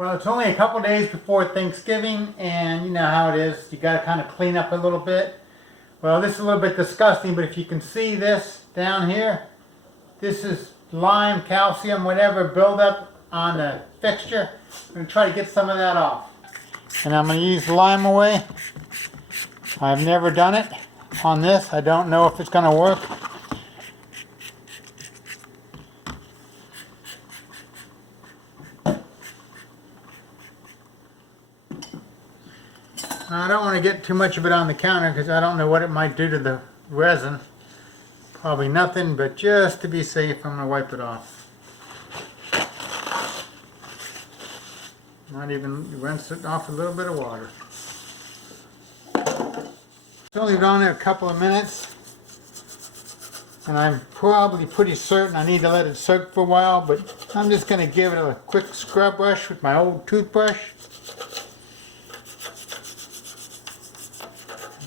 Well, it's only a couple days before Thanksgiving, and you know how it is. You got to kind of clean up a little bit. Well, this is a little bit disgusting, but if you can see this down here, this is lime, calcium, whatever buildup on the fixture. I'm going to try to get some of that off. And I'm going to use lime away. I've never done it on this. I don't know if it's going to work. I don't want to get too much of it on the counter because I don't know what it might do to the resin. Probably nothing, but just to be safe, I'm going to wipe it off. Might even rinse it off with a little bit of water. It's only been on there a couple of minutes, and I'm probably pretty certain I need to let it soak for a while, but I'm just going to give it a quick scrub brush with my old toothbrush.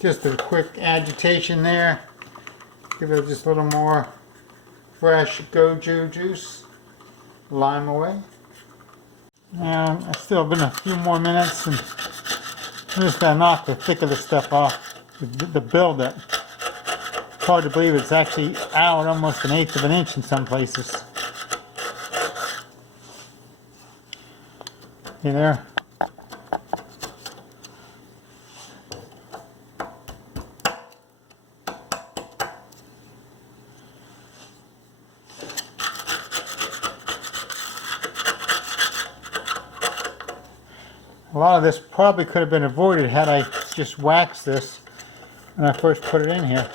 Just a quick agitation there. Give it just a little more fresh goju juice. Lime away. And it's still been a few more minutes, and I'm just going to knock the thick of the stuff off, the buildup. It's hard to believe it's actually out almost 1/8 of an inch in some places. You there? A lot of this probably could have been avoided had I just waxed this when I first put it in here.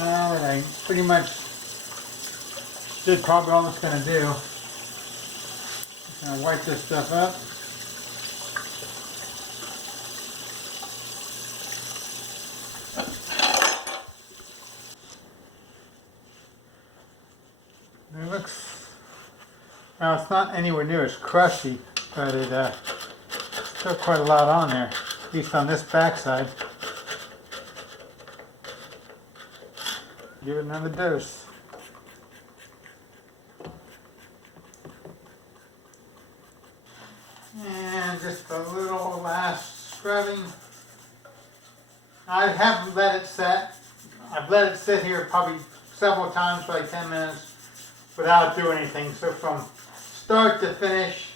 Well, I pretty much did probably all it's going to do. Just going to wipe this stuff up. It looks, well, it's not anywhere near as crusty, but it's still quite a lot on there, at least on this backside. Give it another dose. And just a little last scrubbing. I haven't let it set. I've let it sit here probably several times for like 10 minutes without doing anything. So from start to finish,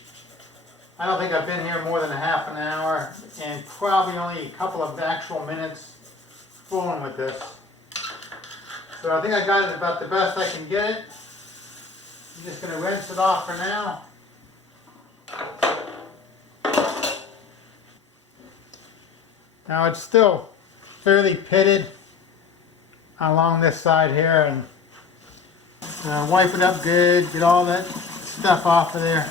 I don't think I've been here more than a half an hour, and probably only a couple of actual minutes fooling with this. So I think I got it about the best I can get it. I'm just going to rinse it off for now. Now it's still fairly pitted along this side here, and wipe it up good, get all that stuff off of there.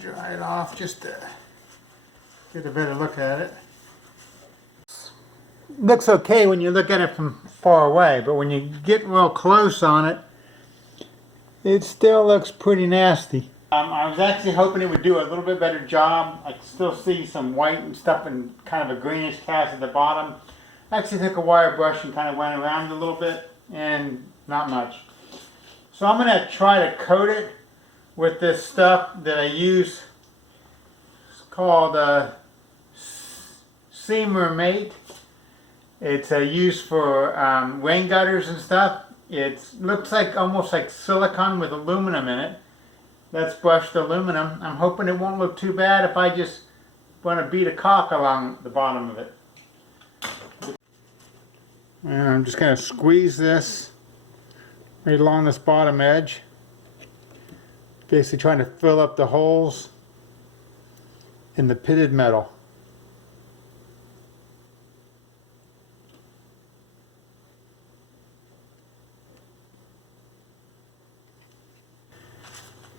Dry it off just to get a better look at it. Looks okay when you look at it from far away, but when you get real close on it, it still looks pretty nasty. I was actually hoping it would do a little bit better job. I can still see some white and stuff and kind of a greenish cast at the bottom. I actually took a wire brush and kind of went around it a little bit, and not much. So I'm going to try to coat it with this stuff that I use. It's called Seamer Mate. It's used for rain gutters and stuff. It looks like almost like silicone with aluminum in it. That's brushed aluminum. I'm hoping it won't look too bad if I just want to beat a caulk along the bottom of it. And I'm just going to squeeze this right along this bottom edge. Basically trying to fill up the holes. in the pitted metal.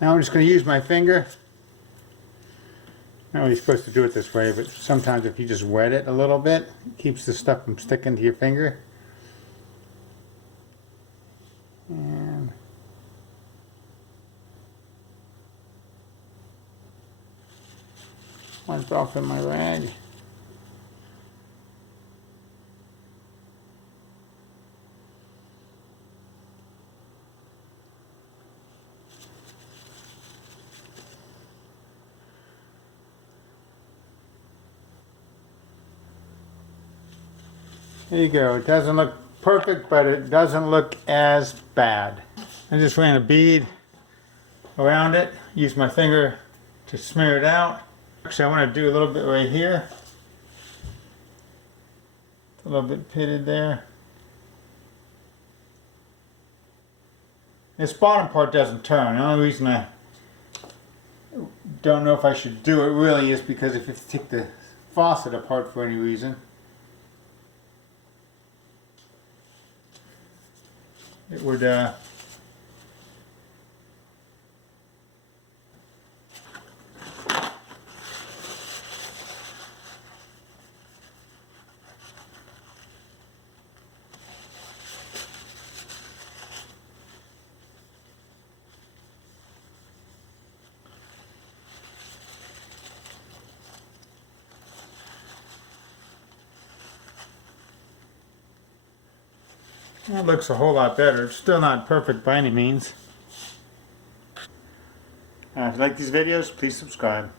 Now I'm just going to use my finger. Not really supposed to do it this way, but sometimes if you just wet it a little bit, it keeps the stuff from sticking to your finger. And wipe off in my rag. There you go. It doesn't look perfect, but it doesn't look as bad. I just ran a bead around it. Use my finger to smear it out. Actually, I want to do a little bit right here. A little bit pitted there. This bottom part doesn't turn. The only reason I don't know if I should do it really is because if you take the faucet apart for any reason, it would that looks a whole lot better. It's still not perfect by any means. If you like these videos, please subscribe.